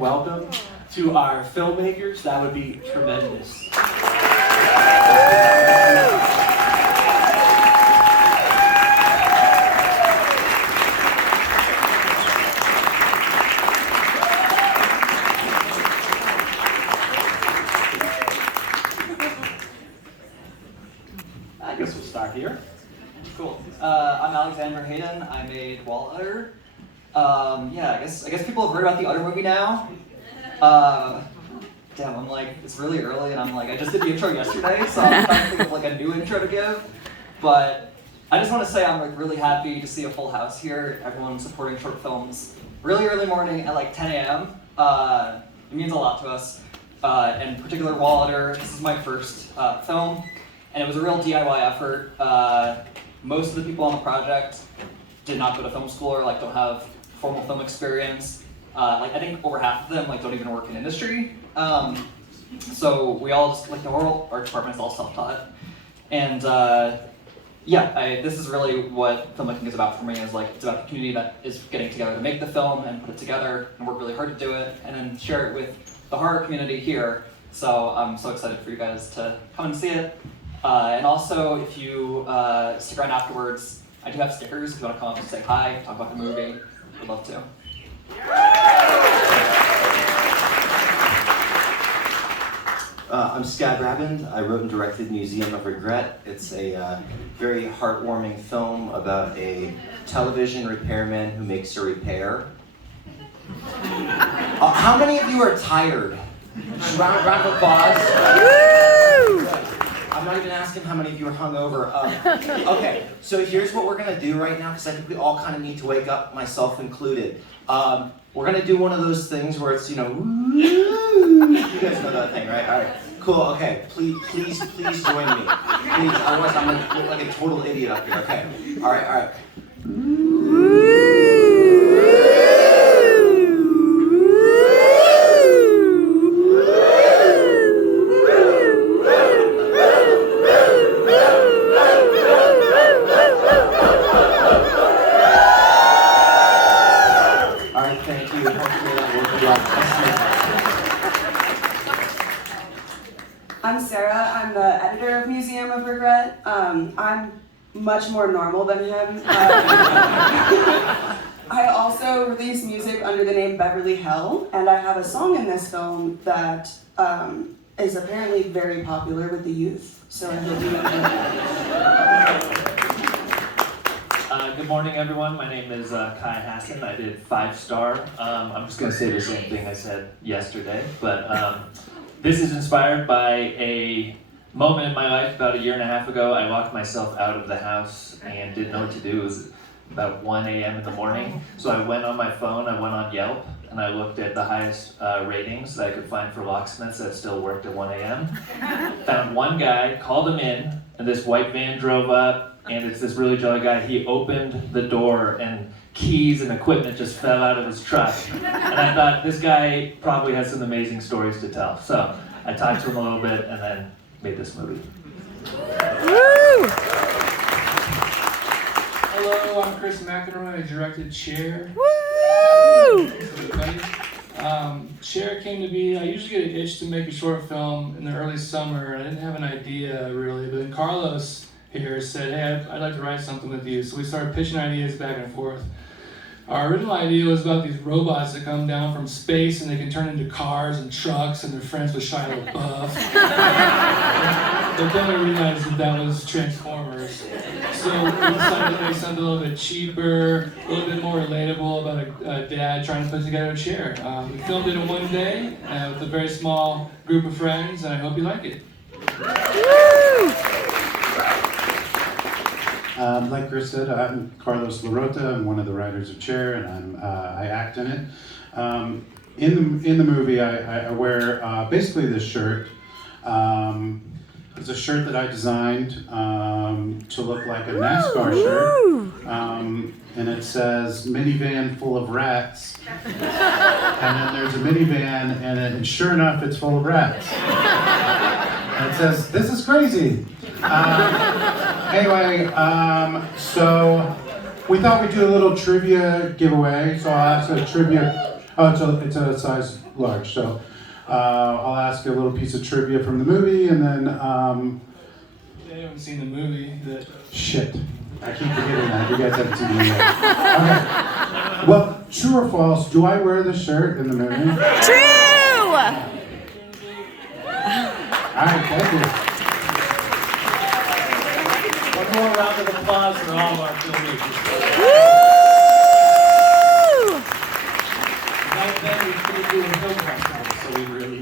Welcome to our filmmakers. That would be tremendous. I guess we'll start here. Cool. I'm Alexander Hayden. I made Wall Udder. I guess people have heard about the Udder movie now. I'm like, it's really early, and I'm like, I just did the intro yesterday, so I'm trying to think of like a new intro to give. But I just want to say I'm like really happy to see a full house here. Everyone supporting short films. Really early morning at like 10 a.m. It means a lot to us. In particular, Wall Udder. This is my first film, and it was a real DIY effort. Most of the people on the project did not go to film school or like don't have formal film experience. I think over half of them like don't even work in industry. So we all just like the whole art department is all self-taught. And this is really what filmmaking is about for me. Is like it's about the community that is getting together to make the film and put it together and work really hard to do it, and then share it with the horror community here. So I'm so excited for you guys to come and see it. And also, if you stick around afterwards, I do have stickers. If you want to come up and say hi, talk about the movie, I'd love to. I'm Scad Raband. I wrote and directed Museum of Regret. It's a very heartwarming film about a television repairman who makes a repair. How many of you are tired? Round of applause. I'm not even asking how many of you are hungover. Okay, so here's what we're gonna do right now, because I think we all kind of need to wake up, myself included. We're gonna do one of those things where it's, woo. You guys know that thing, right? All right, cool. Okay, please join me. Please, otherwise I'm gonna look like a total idiot up here. Okay, all right. I'm Sarah. I'm the editor of Museum of Regret. I'm much more normal than him. I also release music under the name Beverly Hell, and I have a song in this film that is apparently very popular with the youth. So I hope you enjoy it. Good morning, everyone. My name is Kai Hassan. I did 5-star. I'm just going to say the same thing I said yesterday, but this is inspired by a moment in my life about 1.5 years ago. I locked myself out of the house and didn't know what to do. It was about 1 a.m. in the morning. So I went on my phone, I went on Yelp, and I looked at the highest ratings that I could find for locksmiths that still worked at 1 a.m. Found one guy, called him in, and this white van drove up, and it's this really jolly guy. He opened the door and keys and equipment just fell out of his truck. And I thought, this guy probably has some amazing stories to tell. So I talked to him a little bit and then made this movie. Woo! Hello, I'm Chris McEnroy. I directed Cher. Woo! Cher came to be, I usually get an itch to make a short film in the early summer. I didn't have an idea really, but then Carlos here said, hey, I'd like to write something with you. So we started pitching ideas back and forth. Our original idea was about these robots that come down from space and they can turn into cars and trucks and they're friends with Shia LaBeouf. But then we realized that was Transformers. So we decided to make something a little bit cheaper, a little bit more relatable about a dad trying to put together a chair. We filmed it in one day with a very small group of friends, and I hope you like it. Like Chris said, I'm Carlos Larota. I'm one of the writers of Cher, and I act in it. In the movie, I wear basically this shirt. It's a shirt that I designed to look like a NASCAR shirt, and it says "minivan full of rats," and then there's a minivan, and sure enough, it's full of rats. And it says, "This is crazy." Anyway, so we thought we'd do a little trivia giveaway. So I'll ask a trivia. Oh, it's a size large. So I'll ask you a little piece of trivia from the movie, and then They haven't seen the movie. shit. I keep forgetting that. You guys haven't seen the movie yet. Okay. Well, true or false, do I wear the shirt in the movie? True! All right, thank you. One more round of applause for all of our filmmakers. Woo! Back then we couldn't do a film festival, so we really